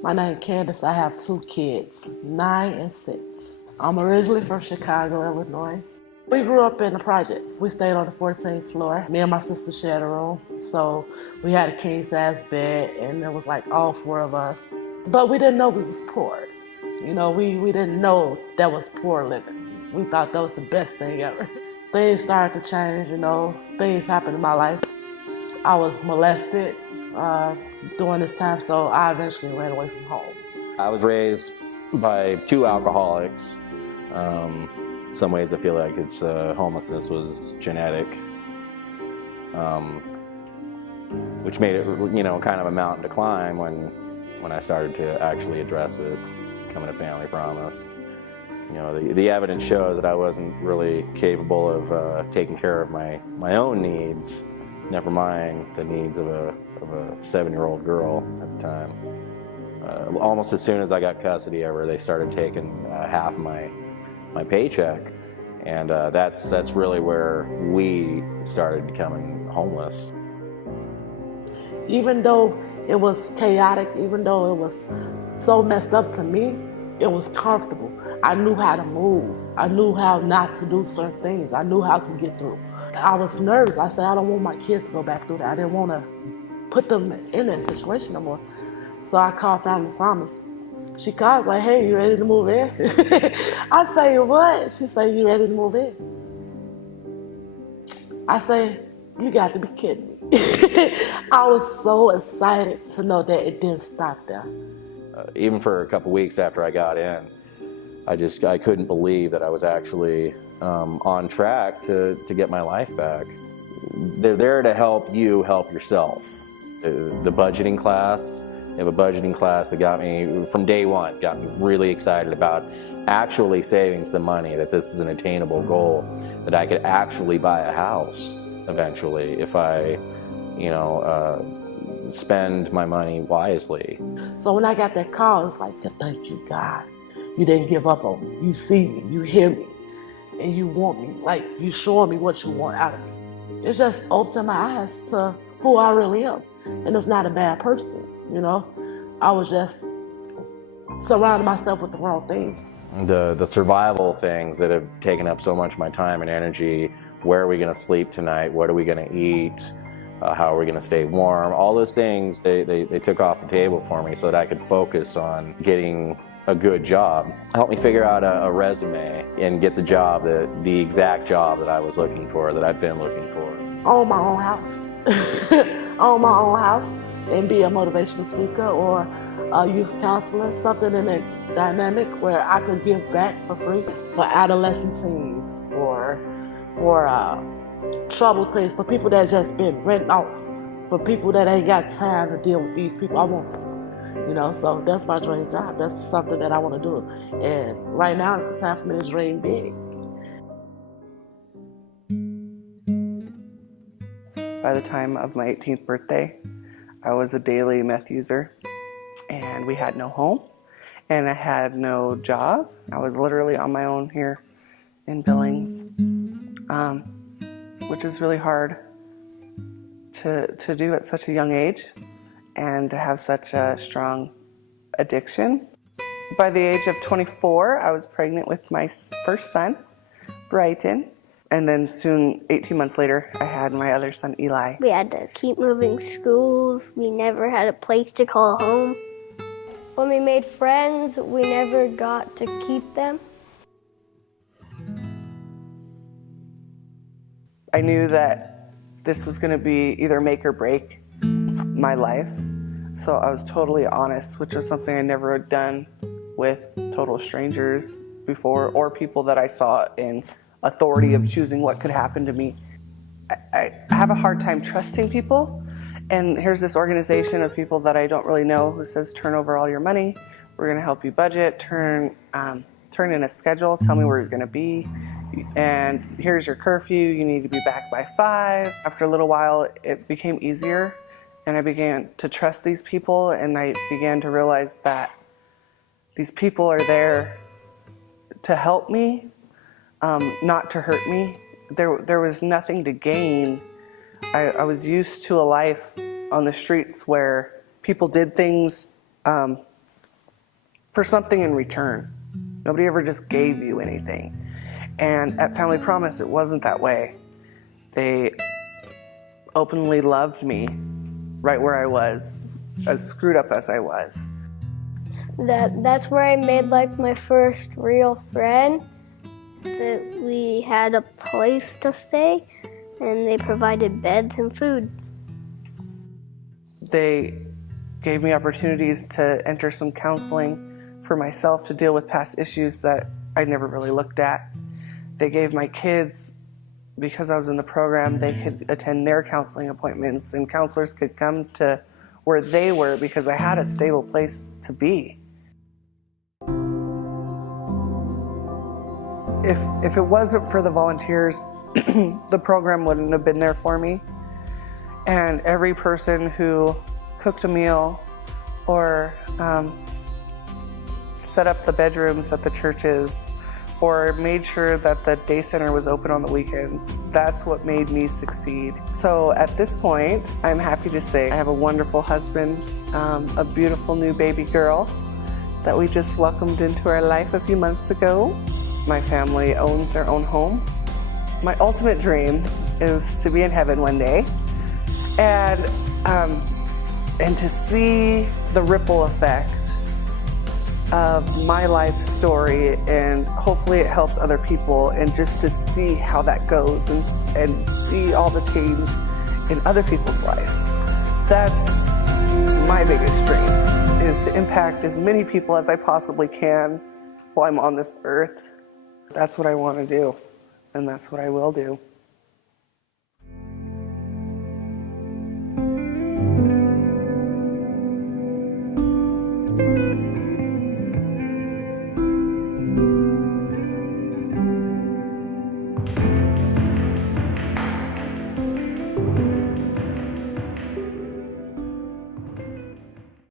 My name is Candace. I have two kids, 9 and 6. I'm originally from Chicago, Illinois. We grew up in the projects. We stayed on the 14th floor. Me and my sister shared a room. So we had a king size bed, and it was like all four of us. But we didn't know we was poor. We didn't know that was poor living. We thought that was the best thing ever. Things started to change, things happened in my life. I was molested during this time, so I eventually ran away from home. I was raised by two alcoholics. Some ways I feel like homelessness was genetic, which made it, kind of a mountain to climb when I started to actually address it, coming to FAMpromise. The evidence shows that I wasn't really capable of taking care of my own needs, never mind the needs of a 7-year-old girl at the time. Almost as soon as I got custody of her, they started taking half of my paycheck, and that's really where we started becoming homeless. Even though it was chaotic, even though it was so messed up to me, it was comfortable. I knew how to move. I knew how not to do certain things. I knew how to get through. I was nervous. I said, I don't want my kids to go back through that. I didn't want to put them in that situation no more. So I called FAMpromise. She calls like, hey, you ready to move in? I say, what? She say, you ready to move in? I say, you got to be kidding me. I was so excited to know that it didn't stop there. Even for a couple weeks after I got in, I couldn't believe that I was actually on track to get my life back. They're there to help you help yourself. The budgeting class, they have a budgeting class that got me, from day one, got me really excited about actually saving some money, that this is an attainable goal, that I could actually buy a house eventually if I, spend my money wisely. So when I got that call, it's like, thank you, God. You didn't give up on me. You see me, you hear me, and you want me. Like, you showing me what you want out of me. It just opened my eyes to who I really am. And it's not a bad person, I was just surrounding myself with the wrong things. The survival things that have taken up so much of my time and energy. Where are we going to sleep tonight? What are we going to eat? How are we going to stay warm? All those things, they took off the table for me so that I could focus on getting a good job. Helped me figure out a resume and get the exact job that I was looking for, that I've been looking for. Own my own house. Own my own house and be a motivational speaker or a youth counselor, something in that dynamic where I could give back for free for adolescent teens or for troubled teens, for people that just been written off, for people that ain't got time to deal with these people. I want them. So that's my dream job. That's something that I want to do. And right now it's the time for me to dream big. By the time of my 18th birthday, I was a daily meth user, and we had no home, and I had no job. I was literally on my own here in Billings, which is really hard to do at such a young age and to have such a strong addiction. By the age of 24, I was pregnant with my first son, Brighton. And then soon, 18 months later, I had my other son, Eli. We had to keep moving schools. We never had a place to call home. When we made friends, we never got to keep them. I knew that this was going to be either make or break my life. So I was totally honest, which was something I never had done with total strangers before or people that I saw in authority of choosing what could happen to me. I have a hard time trusting people, and here's this organization of people that I don't really know who says turn over all your money, we're going to help you budget, turn in a schedule, tell me where you're going to be, and here's your curfew, you need to be back by 5. After a little while it became easier, and I began to trust these people, and I began to realize that these people are there to help me, not to hurt me. There was nothing to gain. I was used to a life on the streets where people did things for something in return. Nobody ever just gave you anything. And at Family Promise, it wasn't that way. They openly loved me right where I was, as screwed up as I was. That's where I made like my first real friend. That we had a place to stay, and they provided beds and food. They gave me opportunities to enter some counseling for myself to deal with past issues that I never really looked at. They gave my kids, because I was in the program, they could attend their counseling appointments, and counselors could come to where they were because I had a stable place to be. If it wasn't for the volunteers, the program wouldn't have been there for me. And every person who cooked a meal or set up the bedrooms at the churches or made sure that the day center was open on the weekends, that's what made me succeed. So at this point, I'm happy to say I have a wonderful husband, a beautiful new baby girl that we just welcomed into our life a few months ago. My family owns their own home. My ultimate dream is to be in heaven one day and to see the ripple effect of my life story, and hopefully it helps other people, and just to see how that goes and see all the change in other people's lives. That's my biggest dream, is to impact as many people as I possibly can while I'm on this earth. That's what I want to do, and that's what I will do.